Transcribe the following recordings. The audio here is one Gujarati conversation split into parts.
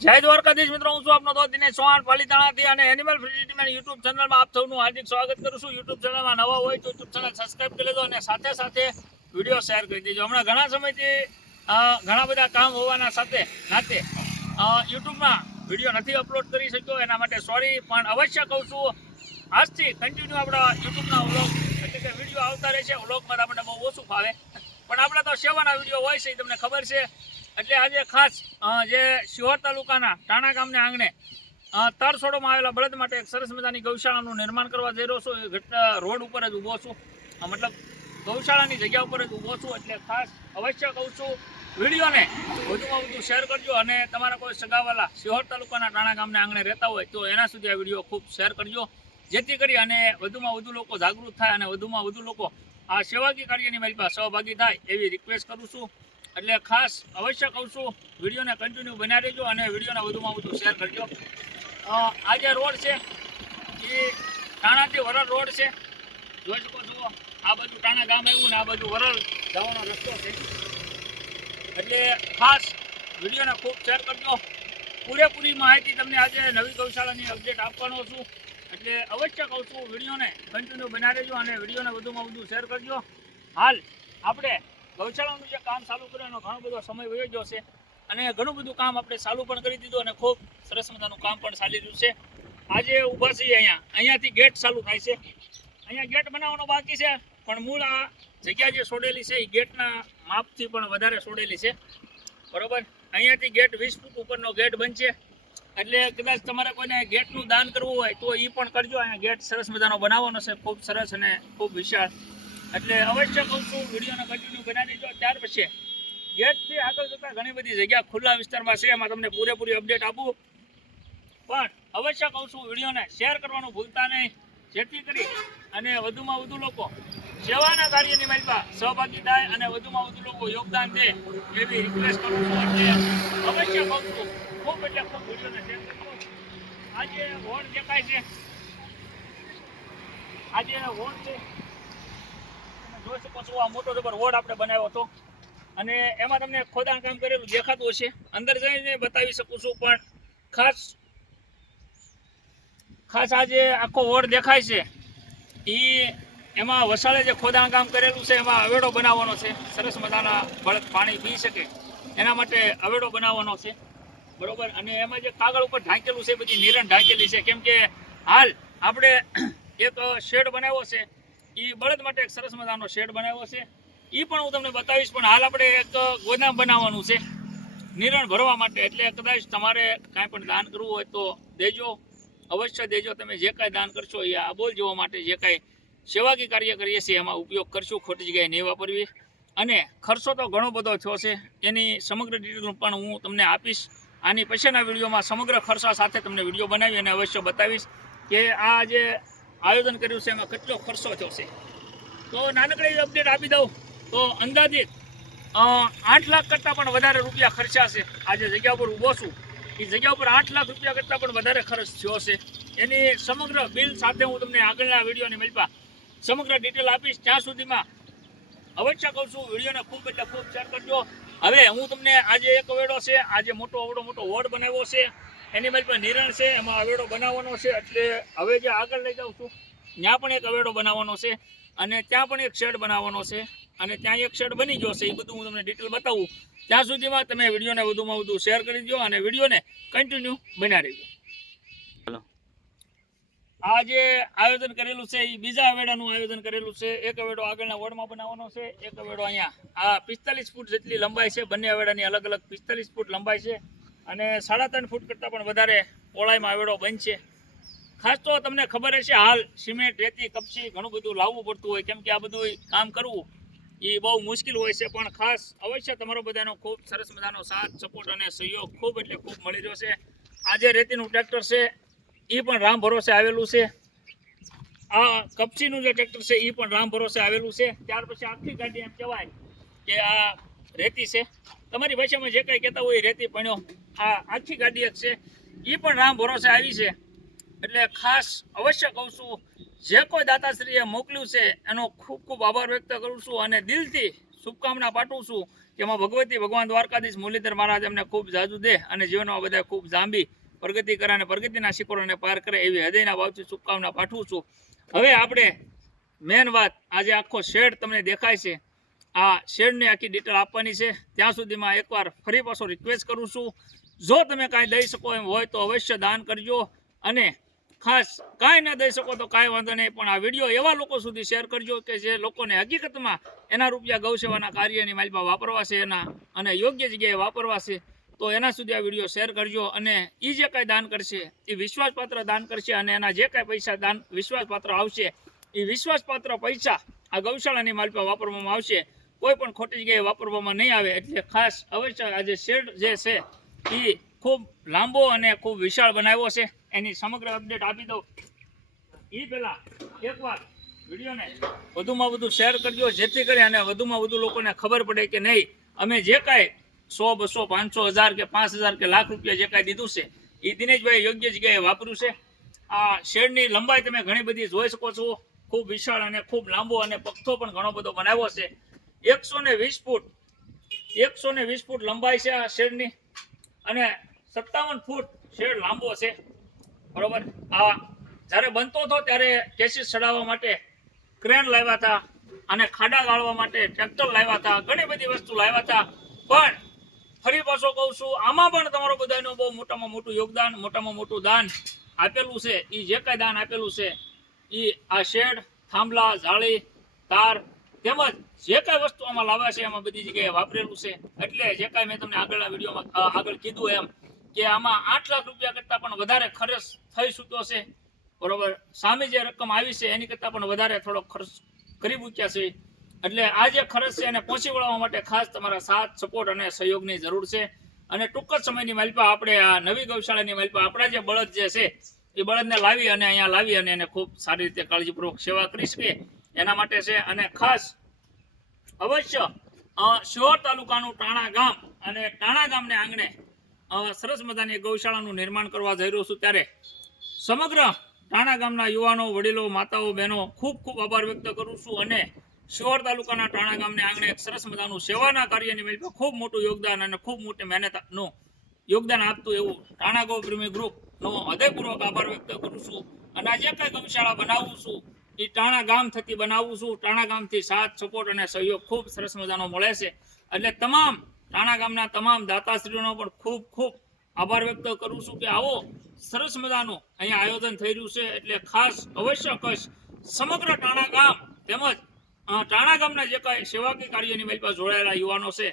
જય દ્વારકાધીશ મિત્રો, હું છું આપનો દોસ્ત દિનેશ ચૌહાણ પાલીતાણાથી અને એનિમલ ફ્રીડમેન્ટ યુટ્યુબ ચેનલમાં આપ સૌનું હાર્દિક સ્વાગત કરું છું। યુટ્યુબ ચેનલમાં નવા હોય તો યુટ્યુબ ચેનલ સબસ્ક્રાઇબ કરી લેજો અને સાથે સાથે વિડીયો શેર કરી દેજો। હમણાં ઘણા સમયથી ઘણા બધા કામ હોવાના સાથે નાતે યુટ્યુબમાં વિડીયો નથી અપલોડ કરી શક્યો, એના માટે સોરી, પણ અવશ્ય કહું છું આજથી કન્ટિન્યુ આપણા યુટ્યુબના વ્લોગ એટલે કે વિડીયો આવતા રહેશે। વ્લોગમાં આપણને બહુ ઓછું ફાવે, પણ આપણા તો સેવાના વિડીયો હોય છે, તમને ખબર છે। એટલે આજે ખાસ જે શિહોર તાલુકાના ટાણા ગામને આંગણે તરછોડોમાં આવેલા બળદ માટે એક સરસ મજાની ગૌશાળાનું નિર્માણ કરવા જઈ રહ્યો છું। રોડ ઉપર જ ઊભો છું, મતલબ ગૌશાળાની જગ્યા ઉપર જ ઊભો છું। એટલે ખાસ અવશ્ય કહું છું વિડીયોને વધુમાં વધુ શેર કરજો અને તમારા કોઈ સગાવાલા શિહોર તાલુકાના ટાણા ગામને આંગણે રહેતા હોય તો એના સુધી આ વિડીયો ખૂબ શેર કરજો, જેથી કરી અને વધુમાં વધુ લોકો જાગૃત થાય અને વધુમાં વધુ લોકો આ સેવાકીય કાર્યની મારી પાસે સહભાગી થાય એવી રિક્વેસ્ટ કરું છું। એટલે ખાસ અવશ્ય કહું છું વિડીયોને કન્ટિન્યુ બનાવી રહેજો અને વિડીયોને વધુમાં વધુ શેર કરજો। આ જે રોડ છે એ ટાણાથી વરલ રોડ છે, જોઈ શકો છો। આ બાજુ ટાણા ગામ આવ્યું ને આ બાજુ વરલ જવાનો રસ્તો છે, એટલે ખાસ વિડીયોને ખૂબ શેર કરજો। પૂરેપૂરી માહિતી તમને આજે નવી ગૌશાળાની અપડેટ આપવાનો છું, એટલે અવશ્ય કહું છું વિડીયોને કન્ટિન્યુ બનાવી રહેજો અને વિડીયોને વધુમાં વધુ શેર કરજો। હાલ આપણે ગૌશાળાનું જે કામ ચાલુ કરવાનો ઘણો બધો સમય વયો ગયો છે અને ઘણું બધું કામ આપણે ચાલુ પણ કરી દીધું અને ખૂબ સરસ મજાનું કામ પણ ચાલી રહ્યું છે। આજે ઊભા છીએ અહીંયાથી ગેટ ચાલુ થાય છે, અહીંયા ગેટ બનાવવાનો બાકી છે, પણ મૂળ આ જગ્યા જે છોડેલી છે એ ગેટના માપથી પણ વધારે છોડેલી છે, બરોબર। અહીંયાથી ગેટ 20 ફૂટ ઉપરનો ગેટ બનશે, એટલે કદાચ તમારે કોઈને ગેટનું દાન કરવું હોય તો એ પણ કરજો। અહીંયા ગેટ સરસ મજાનો બનાવવાનો છે, ખૂબ સરસ અને ખૂબ વિશાળ। એટલે અવશ્ય કહું છું વિડીયોને કન્ટિન્યુ બનાવી દેજો। ત્યાર પછી ગેટથી આગળ જતાં ઘણી બધી જગ્યા ખુલ્લા વિસ્તારમાં છે, એમાં તમને પૂરેપૂરી અપડેટ આપું, પણ અવશ્ય કહું છું વિડીયોને શેર કરવાનું ભૂલતા નહીં, જેથી કરી અને વધુમાં વધુ લોકો સેવાના કાર્યની માલિકા સહભાગી થાય અને વધુમાં વધુ લોકો યોગદાન દે એવી રિક્વેસ્ટ કરું છું। એટલે અવશ્ય કહું છું ખૂબ એટલે ખૂબ વિડીયોને શેર કરજો। આજે વોર્ડ દેખાય છે, આજે વોર્ડ છે, જોઈ શકો છો। આ મોટો જબર વોર્ડ આપણે બનાવ્યો હતો અને એમાં તમને ખોદાણ કામ કરેલું દેખાતું હશે, અંદર જઈને બતાવી શકું છું, પણ ખાસ આજે આખો વોર્ડ દેખાય છે એમાં વસાળે જે ખોદાણ કામ કરેલું છે એમાં અવેડો બનાવવાનો છે, સરસ મજાના બળદ પાણી પી શકે એના માટે અવેડો બનાવવાનો છે, બરોબર। અને એમાં જે કાગળ ઉપર ઢાંકેલું છે બધી નિરણ ઢાંકેલી છે, કેમ કે હાલ આપણે એક શેડ બનાવ્યો છે, એ બળદ માટે એક સરસ મજાનો શેડ બનાવ્યો છે, એ પણ હું તમને બતાવીશ। પણ હાલ આપણે એક ગોદામ બનાવવાનું છે નિરણ ભરવા માટે, એટલે કદાચ તમારે કાંઈ પણ દાન કરવું હોય તો દેજો, અવશ્ય દેજો। તમે જે કાંઈ દાન કરશો એ આબોલ જોવા માટે જે કાંઈ સેવાકીય કાર્ય કરીએ છીએ એમાં ઉપયોગ કરશો, ખોટી જગ્યાએ નહીં વાપરવી। અને ખર્ચો તો ઘણો બધો થયો છે, એની સમગ્ર ડિટેલ પણ હું તમને આપીશ આની પછીના વિડીયોમાં। સમગ્ર ખર્ચા સાથે તમને વિડીયો બનાવી અને અવશ્ય બતાવીશ કે આ જે આયોજન કર્યું છે એમાં કેટલો ખર્ચો થયો છે। તો નાનકડી અપડેટ આપી દઉં તો અંદાજિત 8 લાખ કરતાં પણ વધારે રૂપિયા ખર્ચા છે। આ જે જગ્યા ઉપર ઊભો છું એ જગ્યા ઉપર 8 લાખ રૂપિયા કરતાં પણ વધારે ખર્ચ થયો છે, એની સમગ્ર બિલ સાથે હું તમને આગળના વિડીયોની મલપા સમગ્ર ડિટેલ આપીશ। ત્યાં સુધીમાં અવશ્ય કહું છું વિડીયોને ખૂબ એટલે ખૂબ શેર કરજો। હવે હું તમને આજે એક અવેડો છે, આજે મોટો વોર્ડ બનાવ્યો છે, એની મલપા નિરણ છે, એમાં અવેડો બનાવવાનો છે, એટલે હવે જે આગળ લઈ જાઉં છું ત્યાં પણ એક અવેડો બનાવવાનો છે અને ત્યાં પણ એક શેડ બનાવવાનો છે અને ત્યાં એક શેડ બની ગયો છે, એ બધું હું તમને ડિટેલ બતાવું। ત્યાં સુધીમાં તમે વિડીયોને વધુમાં વધુ શેર કરી દો અને વિડીયોને કન્ટિન્યુ બનાવી દેજો। આ જે આયોજન કરેલું છે એ બીજા અવેડાનું આયોજન કરેલું છે। એક અવેડો આગળના વોર્ડમાં બનાવવાનો છે, એક અવેડો અહીંયા આ 45 ફૂટ જેટલી લંબાઈ છે, બંને અવેડાની અલગ અલગ 45 ફૂટ લંબાઈ છે અને 3.5 ફૂટ કરતાં પણ વધારે પહોળાઈમાં અવેડો બનશે। ખાસ તો તમને ખબર હશે હાલ સિમેન્ટ, રેતી, કપચી ઘણું બધું લાવવું પડતું હોય, કેમ કે આ બધું કામ કરવું એ બહુ મુશ્કેલ હોય છે, પણ ખાસ અવશ્ય તમારો બધાનો ખૂબ સરસ મજાનો સાથ, સપોર્ટ અને સહયોગ ખૂબ એટલે ખૂબ મળી રહ્યો છે। આ જે રેતીનું ટ્રેક્ટર છે એ પણ રામ ભરોસે આવેલું છે, આ કપચીનું જે ટ્રેક્ટર છે એ પણ રામ ભરોસે આવેલું છે। ત્યાર પછી આખી ગાડી એમ કહેવાય કે આ રેતી છે, તમારી ભાષામાં જે કંઈ કહેતા હોય રેતી પણ્યો, આ આખી ગાડી એક છે એ પણ રામ ભરોસે આવી છે। એટલે ખાસ અવશ્ય કહું છું જે કોઈ દાતાશ્રીએ મોકલ્યું છે એનો ખૂબ ખૂબ આભાર વ્યક્ત કરું છું અને દિલથી શુભકામના પાઠવું છું કે એમાં ભગવતી ભગવાન દ્વારકાધીશ મુરલીધર મહારાજ એમને ખૂબ જાજુ દે અને જીવનમાં બધા ખૂબ જાંબી પ્રગતિ કરે અને પ્રગતિના શિખરોને પાર કરે એવી હૃદયના ભાવથી શુભકામના પાઠવું છું. હવે આપણે મેન વાત, આજે આખો શેડ તમને દેખાય છે, આ શેડની આખી ડિટેલ આપવાની છે. ત્યાં સુધીમાં એકવાર ફરી પાછો રિક્વેસ્ટ કરું છું, જો તમે કાંઈ દઈ શકો એમ હોય તો અવશ્ય દાન કરજો, અને ખાસ કાંઈ ન દઈ શકો તો કાંઈ વાંધો નહીં, પણ આ વિડીયો એવા લોકો સુધી શેર કરજો કે જે લોકોને હકીકતમાં એના રૂપિયા ગૌસેવાના કાર્યની માલિપા વાપરવા છે એના, અને યોગ્ય જગ્યાએ વાપરવા છે. તો એના સુધી આ વિડીયો શેર કરજો, અને એ જે કાંઈ દાન કરશે એ વિશ્વાસપાત્ર દાન કરશે, અને એના જે કાંઈ પૈસા દાન વિશ્વાસપાત્ર આવશે એ વિશ્વાસપાત્ર પૈસા આ ગૌશાળાની માલિપા વાપરવામાં આવશે, કોઈ પણ ખોટી જગ્યાએ વાપરવામાં નહીં આવે. એટલે ખાસ અવશ્ય આજે શેડ જે છે એ ખૂબ લાંબો અને ખૂબ વિશાળ બનાવ્યો છે, એની સમગ્ર અપડેટ આપી દઉં એ પહેલાં એકવાર વિડીયોને વધુમાં વધુ શેર કરજો, જેથી કરી અને વધુમાં વધુ લોકોને ખબર પડે કે નહીં, અમે જે કાંઈ 100, 200, 500, 1000 કે 5000 કે લાખ રૂપિયા જે કાંઈ દીધું છે એ દિનેશભાઈ યોગ્ય જગ્યાએ વાપર્યું છે. આ શેડની લંબાઈ તમે ઘણી બધી જોઈ શકો છો, ખૂબ વિશાળ અને ખૂબ લાંબો, અને પગથો પણ ઘણો બધો બનાવ્યો છે. 120 ફૂટ 120 ફૂટ લંબાઈ છે આ શેડની, અને 57 ફૂટ શેડ લાંબો છે. બરોબર. આ જ્યારે બનતો હતો ત્યારે ટેસિસ ચડાવવા માટે ક્રેન લાવ્યા હતા, અને ખાડા ગાળવા માટે ટ્રેક્ટર લાવ્યા હતા, ઘણી બધી વસ્તુ લાવ્યા હતા. પણ ફરી પાછો કહું છું, આમાં પણ તમારો બધાનું બહુ મોટામાં મોટું યોગદાન, મોટામાં મોટું દાન આપેલું છે. એ જે કાંઈ દાન આપેલું છે એ આ શેડ, થાંભલા, જાળી, તાર, તેમજ જે કાંઈ વસ્તુ આમાં લાવ્યા છે એમાં બધી જગ્યાએ વાપરેલું છે. એટલે જે કાંઈ મેં તમને આગળના વિડીયોમાં આગળ કીધું એમ કે આમાં 8 લાખ રૂપિયા કરતાં પણ વધારે ખર્ચ થઈ ચૂક્યો છે. બરોબર. સામે જે રકમ આવી છે એની કરતાં પણ વધારે થોડો ખર્ચ કરી મૂક્યા છે. એટલે આ જે ખર્ચ છે એને પહોંચી વળવા માટે ખાસ તમારા સાથ, સપોર્ટ અને સહયોગની જરૂર છે. અને ટૂંક જ સમયની માલિપા આપણે આ નવી ગૌશાળાની માલિપા આપણા જે બળદ જે છે એ બળદને લાવી અને અહીંયા લાવી અને એને ખૂબ સારી રીતે કાળજીપૂર્વક સેવા કરી શકે એના માટે છે. અને ખાસ અવશ્ય શિહોર તાલુકાનું ટાણા ગામ, અને ટાણા ગામને આંગણે સરસ મજાની ગૌશાળાનું નિર્માણ કરવા જઈ રહ્યો છું, ત્યારે સમગ્ર ટાણા ગામના યુવાનો, વડીલો, માતાઓ, બહેનો ખૂબ ખૂબ આભાર વ્યક્ત કરું છું. અને શિહોર તાલુકાના ટાણા ગામને આંગણે એક સરસ મજાનું સેવાના કાર્યની માલિપા ખૂબ મોટું યોગદાન અને ખૂબ મોટી મહેનતનું યોગદાન આપતું એવું ટાણા ગૌ પ્રેમી ગ્રુપનો હૃદયપૂર્વક આભાર વ્યક્ત કરું છું. અને આ જે કાંઈ ગૌશાળા બનાવું છું એ ટાણા ગામ થકી બનાવું છું. ટાણા ગામથી સાથ, સપોર્ટ અને સહયોગ ખૂબ સરસ મજાનો મળે છે. એટલે તમામ ટાણા ગામના તમામ દાતાશ્રીઓનો પણ ખૂબ ખૂબ આભાર વ્યક્ત કરું છું કે આવો સરસ મજાનું અહીંયા આયોજન થઈ રહ્યું છે. એટલે ખાસ અવશ્ય કશ સમગ્ર ટાણા ગામ તેમજ ટાણા ગામના જે કાંઈ સેવાકીય કાર્યની માલિપા જોડાયેલા યુવાનો છે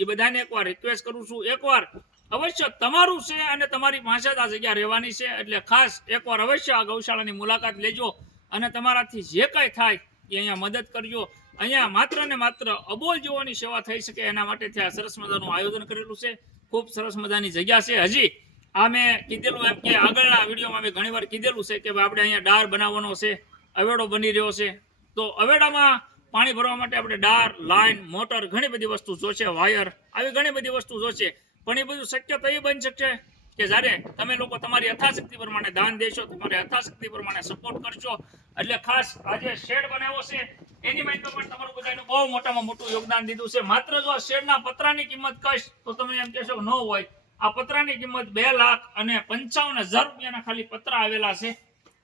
એ બધાને એકવાર રિક્વેસ્ટ કરું છું, એકવાર અવશ્ય તમારું છે અને તમારી પાસે જ આ જગ્યા રહેવાની છે. એટલે ખાસ એકવાર અવશ્ય આ ગૌશાળાની મુલાકાત લેજો, અને તમારાથી જે કાંઈ થાય એ અહીંયા મદદ કરજો. અહીંયા માત્ર ને માત્ર અબોલ જીવોની સેવા થઈ શકે એના માટે ત્યાં સરસ મજાનું આયોજન કરેલું છે. ખૂબ સરસ મજાની જગ્યા છે. હજી આ મેં કીધેલું એમ કે આગળના વિડીયોમાં મેં ઘણીવાર કીધેલું છે કે આપણે અહીંયા ડાર બનાવવાનો છે, અવેડો બની રહ્યો છે. તો અવેડામાં પાણી ભરવા માટે આપણે ડાર, લાઈન, મોટર, ઘણી બધી વસ્તુ જોશે, વાયર, આવી ઘણી બધી વસ્તુ જોશે. પણ એ બધું શક્ય તો એ બની શકશે કે જ્યારે તમે લોકો તમારી યથાશક્તિ પ્રમાણે દાન દેશો, તમારી યથાશક્તિ પ્રમાણે સપોર્ટ કરશો. એટલે ખાસ આજે શેડ બનાવ્યો છે એની માટે પણ તમારું બધાનું બહુ મોટામાં મોટું યોગદાન દીધું છે. માત્ર જો શેડના પતરાની કિંમત કહીશ તો તમે એમ કહેશો ન હોય. આ પતરાની કિંમત 2,55,000 રૂપિયાના ખાલી પતરા આવેલા છે.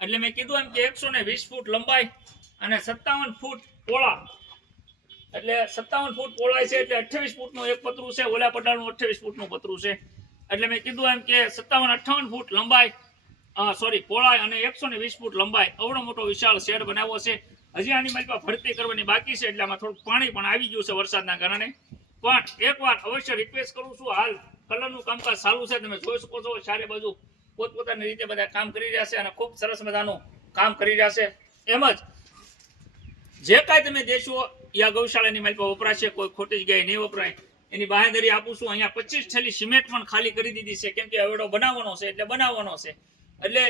એટલે મેં કીધું એમ કે 120 ફૂટ લંબાઈ અને 57 ફૂટ પહોળા, એટલે 57 ફૂટ પહોળાઈ છે, એટલે 28 ફૂટનું એક પતરું છે. ઓલા પડાળનું 28 ફૂટનું પતરું છે. એટલે મેં કીધું એમ કે 57-58 ફૂટ લંબાઈ, પહોળાઈ અને 120 ફૂટ લંબાઈ, અવડો મોટો વિશાળ શેડ બનાવ્યો છે. હજી આની માલિપા ભરતી કરવાની બાકી છે, એટલે આમાં થોડુંક પાણી પણ આવી ગયું છે વરસાદના કારણે. પણ એકવાર અવશ્ય રિક્વેસ્ટ કરું છું, હાલ કલરનું કામકાજ ચાલુ છે, તમે જોઈ શકો છો. ચારે બાજુ પોતપોતાની રીતે બધા કામ કરી રહ્યા છે અને ખૂબ સરસ મજાનું કામ કરી રહ્યા છે. એમ જ જે કાંઈ તમે દેશો એ આ ગૌશાળાની માલિપા વપરાશે, કોઈ ખોટી જગ્યાએ નહીં વપરાય એની બાંહેધરી આપું છું. અહીંયા 25 થેલી સિમેન્ટ પણ ખાલી કરી દીધી છે, કેમ કે અવેડો બનાવવાનો છે એટલે બનાવવાનો છે. એટલે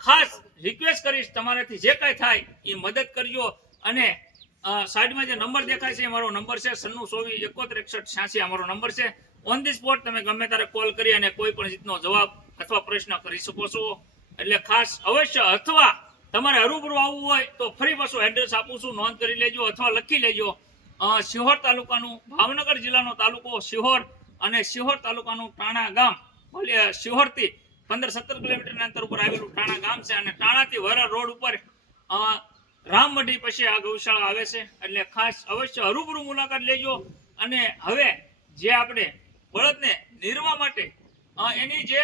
ખાસ રિક્વેસ્ટ કરીશ, તમારાથી જે કાંઈ થાય એ મદદ કરજો. અને સાઈડમાં જે નંબર દેખાય છે એ મારો નંબર છે 9624716186. અમારો નંબર છે. ઓન ધી સ્પોટ તમે ગમે ત્યારે કોલ કરી અને કોઈ પણ રીતનો જવાબ અથવા પ્રશ્ન કરી શકો છો. એટલે ખાસ અવશ્ય, અથવા તમારે હરૂબરૂ આવવું હોય તો ફરી પાછું એડ્રેસ આપું છું, નોંધ કરી લેજો અથવા લખી લેજો શિહોર તાલુકાનું, ભાવનગર જિલ્લાનો તાલુકો શિહોર અને શિહોર તાલુકાનું ટાણા ગામ, શિહોરથી 15-17 કિલોમીટરના અંતર ઉપર આવેલું ટાણા ગામ છે. અને ટાણાથી વરા રોડ ઉપર રામમઢી પછી આ ગૌશાળા આવે છે. એટલે ખાસ અવશ્ય હરૂબરૂ મુલાકાત લેજો. અને હવે જે આપણે બળદને નિરવા માટે એની જે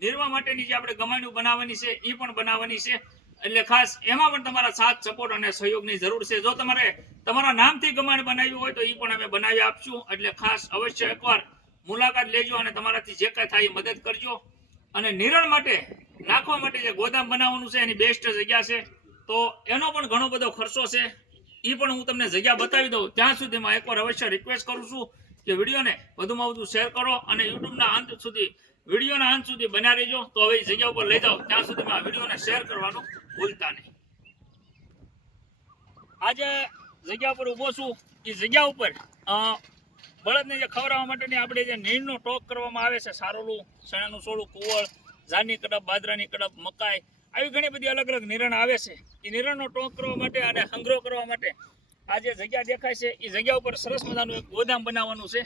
નિરવા માટેની જે આપણે ગમાણું બનાવવાની છે એ પણ બનાવવાની છે. એટલે ખાસ એમાં પણ તમારા સાથ સપોર્ટ અને સહયોગની જરૂર છે. જો તમારે તમારા નામથી ગમાણ બનાવ્યું હોય તો એ પણ અમે બનાવી આપશું. એટલે ખાસ અવશ્ય એકવાર મુલાકાત લેજો અને તમારાથી જે કાંઈ થાય એ મદદ કરજો. અને નિરણ માટે નાખવા માટે જે ગોદામ બનાવવાનું છે એની બેસ્ટ જગ્યા છે, તો એનો પણ ઘણો બધો ખર્ચો છે. એ પણ હું તમને જગ્યા બતાવી દઉં. ત્યાં સુધીમાં એકવાર અવશ્ય રિક્વેસ્ટ કરું છું કે વિડીયોને વધુમાં વધુ શેર કરો અને યુટ્યુબના અંત સુધી, વિડીયોના અંત સુધી બન્યા રહેજો. તો હવે જગ્યા ઉપર લઈ જાઓ, ત્યાં સુધીમાં વિડીયોને શેર કરવાનું ભૂલતા નહીં. આજે જગ્યા ઉપર ઊભો છું, એ જગ્યા ઉપર બળદને જે ખવડાવવા માટેની આપણે જે નીણનો ટોક કરવામાં આવે છે, સારોલું, ચણાનું સોળું, કુવળ, ઝાડની કડપ, બાજરાની કડપ, મકાઈ, આવી ઘણી બધી અલગ અલગ નિરણ આવે છે. એ નિરણનો ટોક કરવા માટે અને સંગ્રહ કરવા માટે આ જે જગ્યા દેખાય છે એ જગ્યા ઉપર સરસ મજાનું એક ગોદામ બનાવવાનું છે.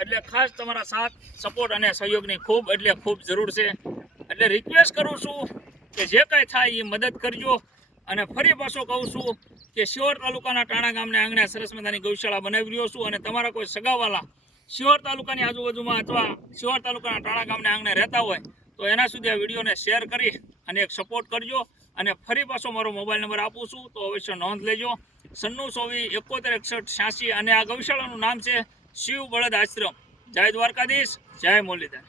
એટલે ખાસ તમારા સાથ સપોર્ટ અને સહયોગની ખૂબ જરૂર છે. એટલે રિક્વેસ્ટ કરું છું કે જે કાંઈ થાય એ મદદ કરજો. અને ફરી પાછો કહું છું કે શિહોર તાલુકાના ટાણા ગામને આંગણે સરસ મજાની ગૌશાળા બનાવી રહ્યો છું. અને તમારા કોઈ સગાવાલા શિહોર તાલુકાની આજુબાજુમાં અથવા શિહોર તાલુકાના ટાણા ગામને આંગણે રહેતા હોય તો એના સુધી આ વિડીયોને શેર કરી અને એક સપોર્ટ કરજો. અને ફરી પાછો મારો મોબાઈલ નંબર આપું છું, તો અવશ્ય નોંધ લેજો, 9624716186. અને આ ગૌશાળાનું નામ છે શિવ બળદ આશ્રમ. જય દ્વારકાધીશ, જય મુરલીધર.